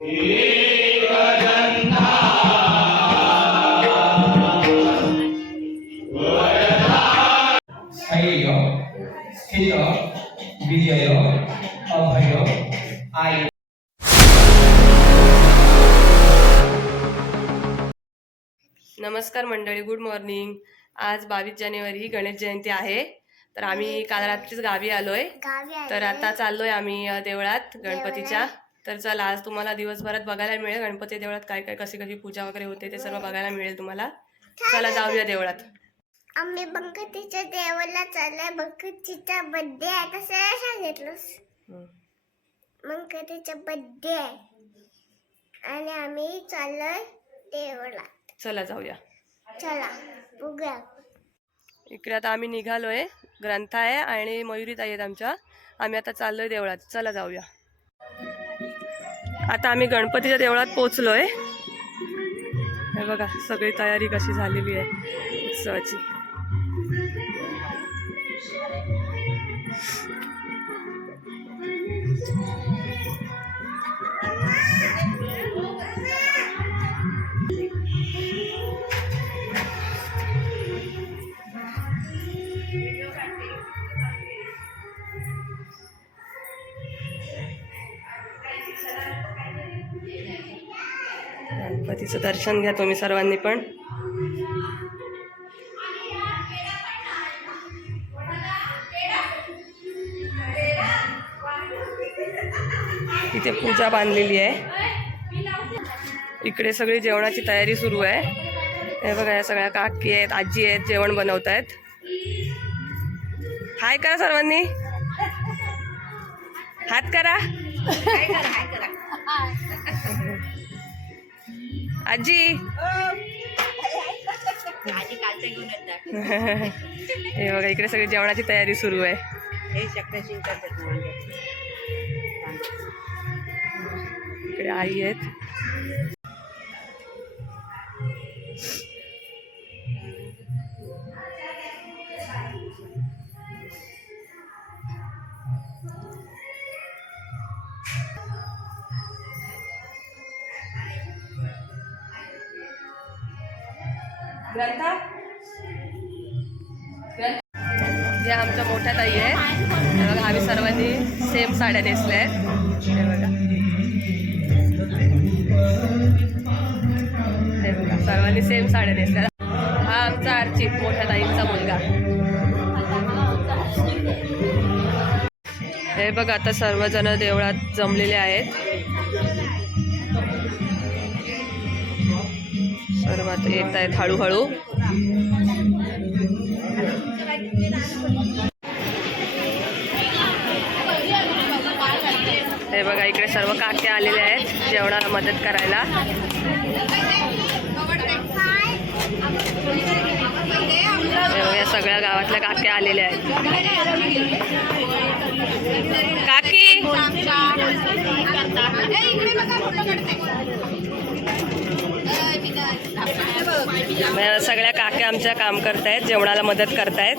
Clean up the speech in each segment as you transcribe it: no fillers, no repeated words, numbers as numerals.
स्थैर्य स्थित विजय अभय आय। नमस्कार मंडळी, गुड मॉर्निंग। आज 22 जानेवारी गणेश जयंती आहे, तर आम्ही काल रात्रीच गावी आलोय। तर आता चाललोय आम्ही देवळात गणपतीच्या। तर चला, आज तुम्हाला दिवसभरात बघायला मिळेल गणपती देवळात काय काय कशी कशी पूजा वगैरे होते ते सर्व बघायला मिळेल तुम्हाला। चला जाऊया देवळात। आम्ही गणपतीच्या देवाला चाललोय। गणपतीचा बर्थडे आहे, कसं सांगितलंस? गणपतीचा बर्थडे आहे आणि आम्ही चाललोय देवाला। चला जाऊया, चला बघूया। इकडे आता आम्ही निघालोय, ग्रंथ आहे आणि मयुरी ताई आहेत आमच्या। आम्ही आता चाललोय देवळात, चला जाऊया। आता आम्ही गणपतीच्या देवळात पोहोचलोय। हे बघा सगळी तयारी कशी झालेली आहे उत्सवाची। गणपतीचं दर्शन घ्या तुम्ही सर्वांनी पण। इथे पूजा बांधलेली आहे। इकडे सगळी जेवणाची तयारी सुरू आहे। हे बघा, या सगळ्या काकी आहेत, आजी आहेत, जेवण बनवत आहेत। हाय करा सर्वांनी, हात करा। आजी हे बघा, इकडे सगळी जेवणाची तयारी सुरू आहे। इकडे आई आहेत। जे आमच्या मोठ्या ताई आहे, बघा आम्ही सर्वांनी सेम साड्या नेसल्या आहेत। हे बघा, हे बघा सर्वांनी सेम साड्या नेसल्या। हा आमचा अर्चित, मोठ्या ताईंचा मुलगा। हे बघा, आता सर्वजण देवळात जमलेले आहेत। सर्वात येत आहेत हळूहळू। हे बघा, इकडे सर्व काक्या आलेल्या आहेत जेवणाला मदत करायला। हे बघा, सगळ्या गावातल्या काक्या आलेल्या आहेत। काकी सगळ्या काक्या आमच्या काम करतायत, जेवणाला मदत करतायत।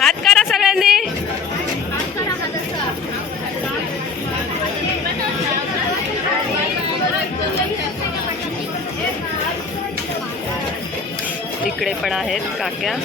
हात करा सगळ्यांनी। इकडे पण आहेत काक्या।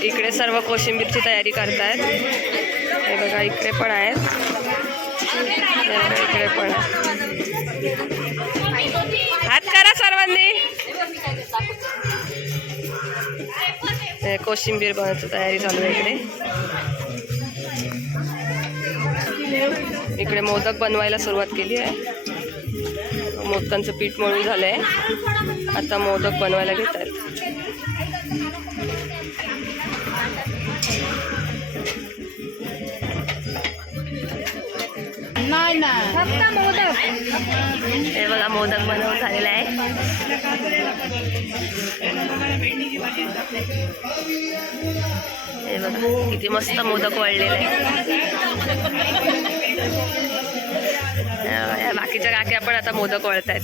इकडे सर्व कोशिंबीरची तयारी करतायत। हे बघा, इकडे पण आहेत, इकडे पण आहे। हात करा सर्वांनी। कोशिंबीर बनवायची तयारी चालू आहे इकडे. इकडे मोदक बनवायला सुरुवात केली आहे. मोदकांचं पीठ मळून झालं आहे. आता मोदक बनवायला घेत आहेत. हे बघा मोदक बनवून झालेला आहे. हे बघा किती मस्त मोदक वळलेले आहे. या बाकीच्या काक्या पण आता मोदक वळत आहेत.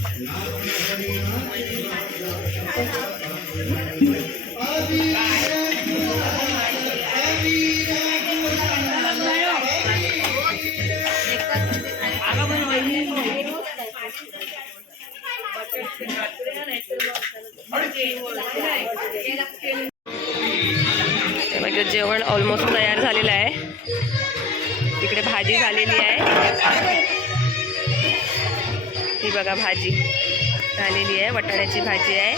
जेवण ऑलमोस्ट तयार झालेलं आहे. इकडे भाजी झालेली आहे. ही बघा भाजी झालेली आहे. वाटाण्याची भाजी आहे.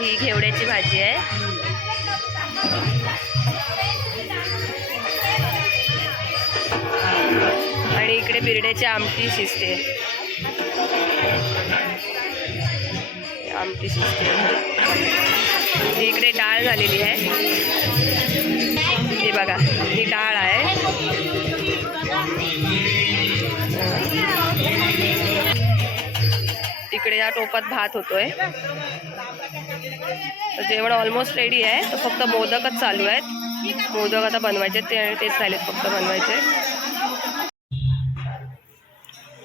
ही घेवड्याची भाजी आहे. आणि इकडे बिरड्याची आमटी शिजते. आमटी शिजते. इकडे डाळ झालेली आहे. ही बघा ही डाळ आहे. इकडे या टोपात भात होतोय. तर जेवण ऑलमोस्ट रेडी आहे. तर फक्त मोदकच चालू आहेत. मोदक आता बनवायचे तेच राहिलेत फक्त बनवायचे.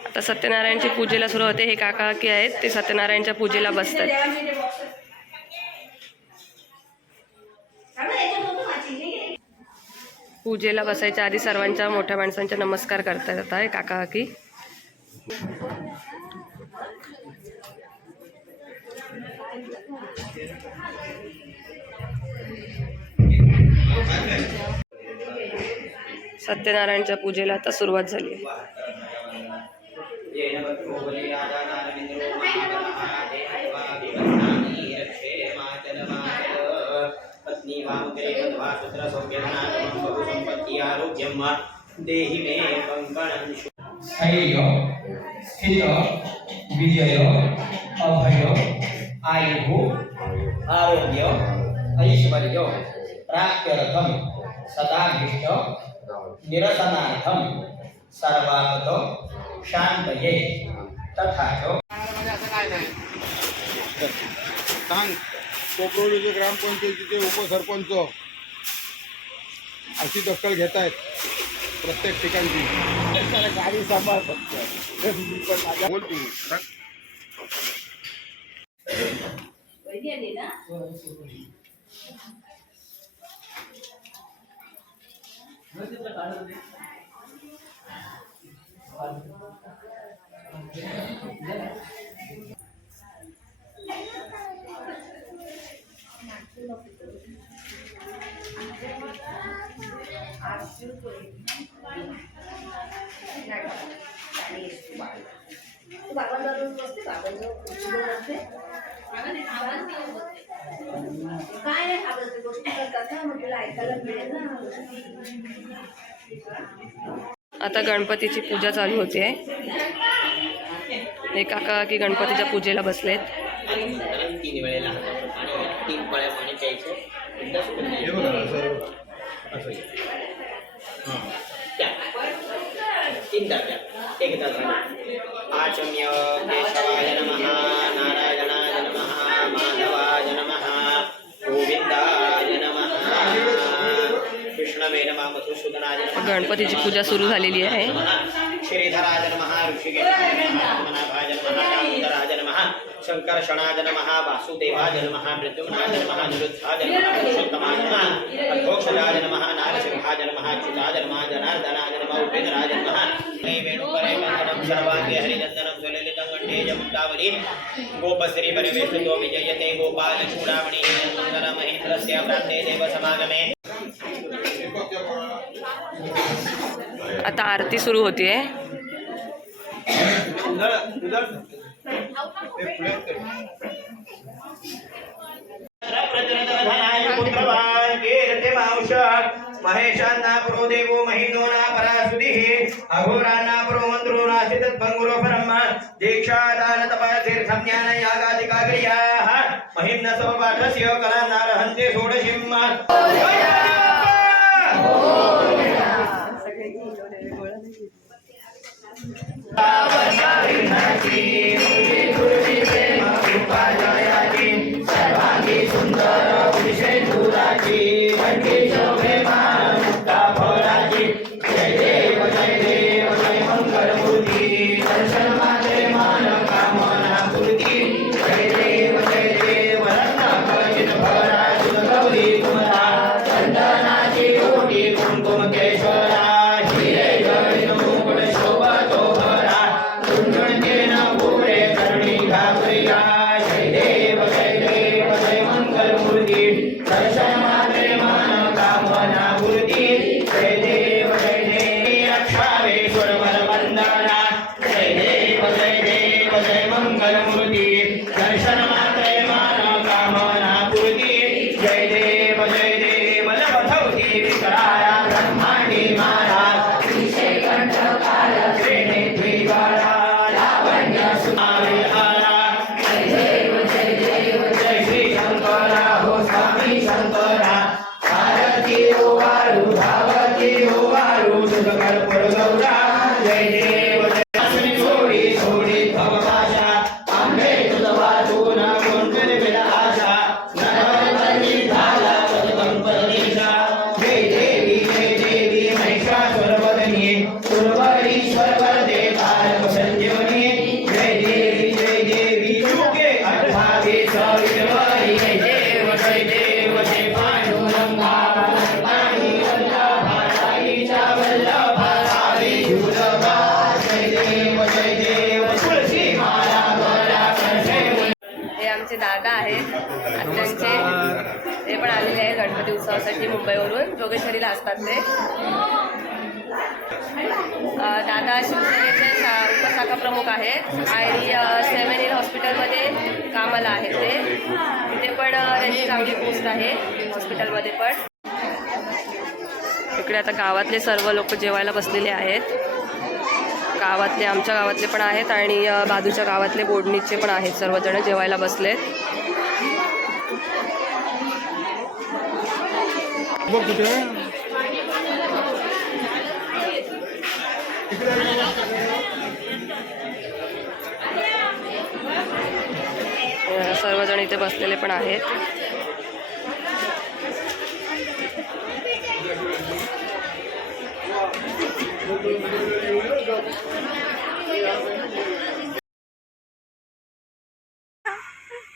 आता सत्यनारायणची पूजेला सुरू होते. हे काका काकी आहेत ते सत्यनारायणच्या पूजेला बसतात. पूजेला बसायच्या आधी सर्वांच्या मोठ्या माणसांच्या नमस्कार करतात. आता हे काका काकी. सत्यनारायणच्या पूजेला आता सुरुवात झाली आहे. स्थैर्य स्थित विजय अभय आयु आरोग्य ऐश्वर्य प्राप्त्यर्थम सदाभिष्ट निरसनार्थम सर्वापद शांतये तथा सांग कोपरोलीचे ग्रामपंचायतीचे उपसरपंच अशी दखल घेत आहेत प्रत्येक ठिकाणची. गाडी सांभाळ बोल तू. आता गणपतीची पूजा चालू होते. हे काका की गणपतीच्या पूजेला बसलेत. 3 वेळेला 3 पळ्या पाणी प्यायचं. तीन तारख्या एक आचम्य केशवाय नमः नारायणाय नमः माधवाय नमः गोविंदाय नमः कृष्णवे नमः मधुसूदनाय नमः. गणपतीची पूजा सुरू झालेली आहे. श्रीधराय नमः ऋषिकेशाय नमः पद्मनाभाय नमः दामोदराय नमः शंकरषणाय नमः वासुदेवाय नमः मृत्युंजयाय नमः निरुद्धाय नमः पुरुषोत्तमाय नमः अघोषजाय नमः नारसिंहाय नमः अच्युताय नमः जनार्दनाय नमः उपेन्द्राय नमः वेणुपरे वन्दनं सर्वाङ्गे हरिनन्दनं सुललितं कण्ठे जमुण्डावली गोपश्री परिवेष्टितो विजयते गोपालचूडामणि सुन्दर महेन्द्रस्य प्राप्ते देवसमागमे. आता आरती सुरू होतीये. प्रजनधनाय पुत्रवान् कीर्ति मांश महेशान्ना पुरो देवो महिनोना परासुदिः अघोरान्ना पुरो मन्त्रो नास्ति तद्भङ्गुरो ब्रह्म दीक्षादान तपतीर्थं ज्ञान यागादिका क्रियाः महिम्नसो पाठस्य कलानारहन्ते षोडशीं दादा आहेत त्यांचे ते पण आलेले आहेत गणपती उत्सवासाठी मुंबईवरून जोगेश्वरीला असतात ते दादा शिवसेनेचे उपशाखा प्रमुख आहेत आणि 7 हॉस्पिटलमध्ये कामाला आहेत ते तिथे पण त्यांची चांगली पोस्ट आहे हॉस्पिटलमध्ये पण. इकडे आता गावातले सर्व लोक जेवायला बसलेले आहेत. गावातले आमच्या गावातले पण आहेत आणि बाजूच्या गावातले बोडणीचे पण आहेत. सर्वजण जेवायला बसलेत. सर्वजण इथे बसलेले पण आहेत.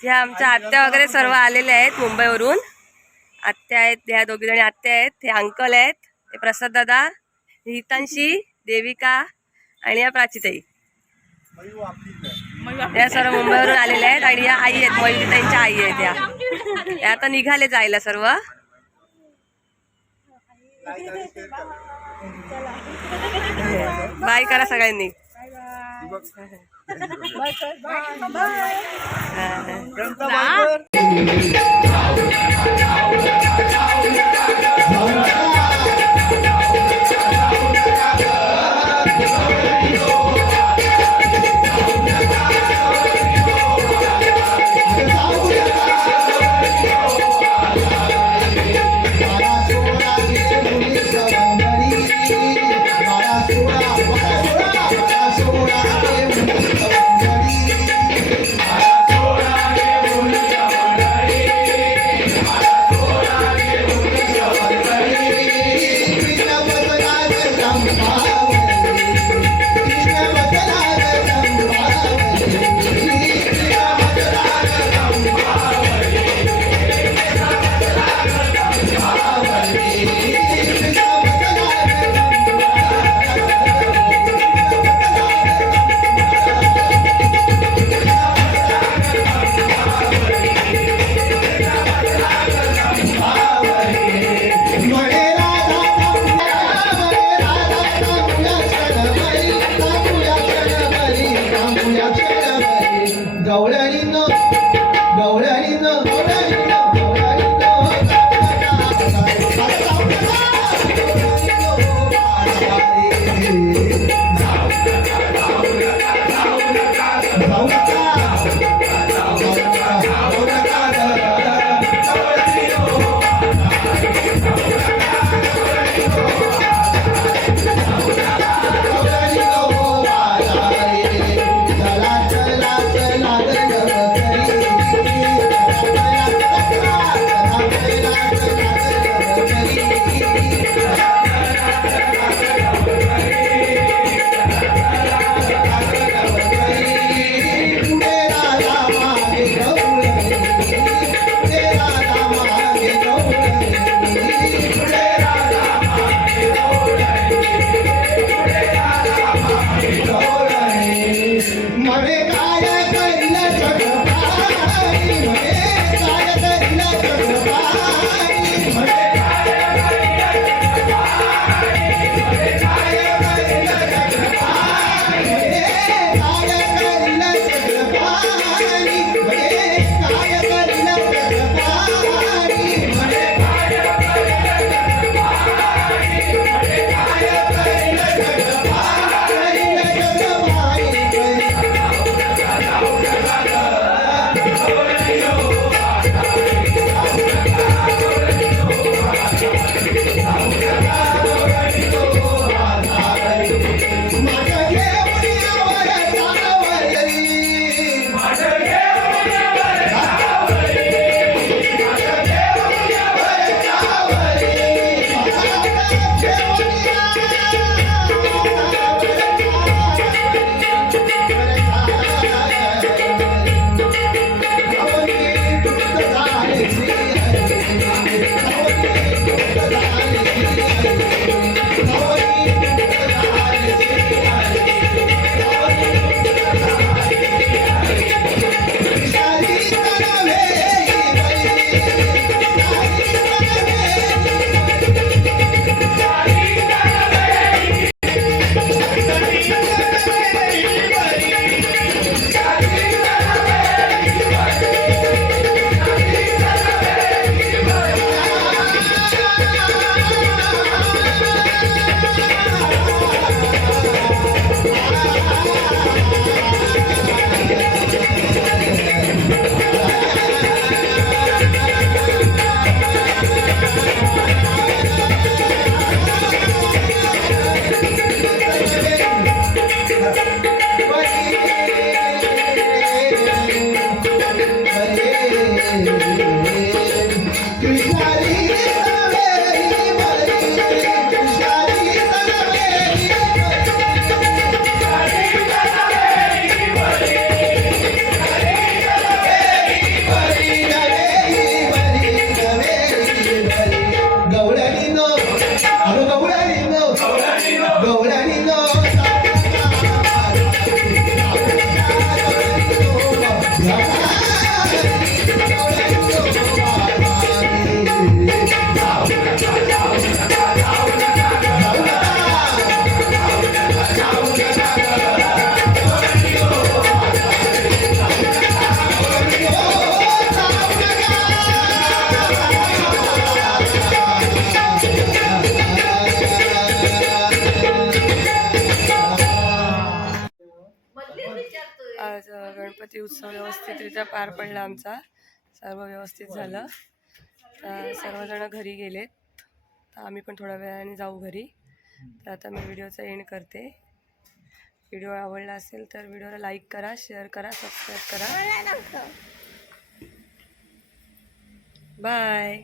ह्या आमच्या आत्या वगैरे सर्व आलेले आहेत मुंबईवरून. आत्या आहेत, ह्या दोघी जणी आत्या आहेत. हे अंकल आहेत, हे प्रसाद दादा, हितांशी, देविका आणि या प्राचीताई. या सर्व मुंबईवरून आलेले आहेत आणि या आई आहेत, मयुरीताईंच्या आई आहेत. या आता निघाले जायला सर्व. बाय करा सगळ्यांनी. गवळणी गवळणीनो अगं गवळणीनो गवळणीनो आज गणपती उत्सव व्यवस्थितरित्या पार पडला आमचा. सर्व व्यवस्थित झालं. तर सर्वजण घरी गेलेत. तर आम्ही पण थोड्या वेळाने जाऊ घरी. तर आता मी व्हिडिओचा एंड करते. व्हिडिओ आवडला असेल तर व्हिडिओला लाईक करा, शेअर करा, सबस्क्राईब करा. बाय.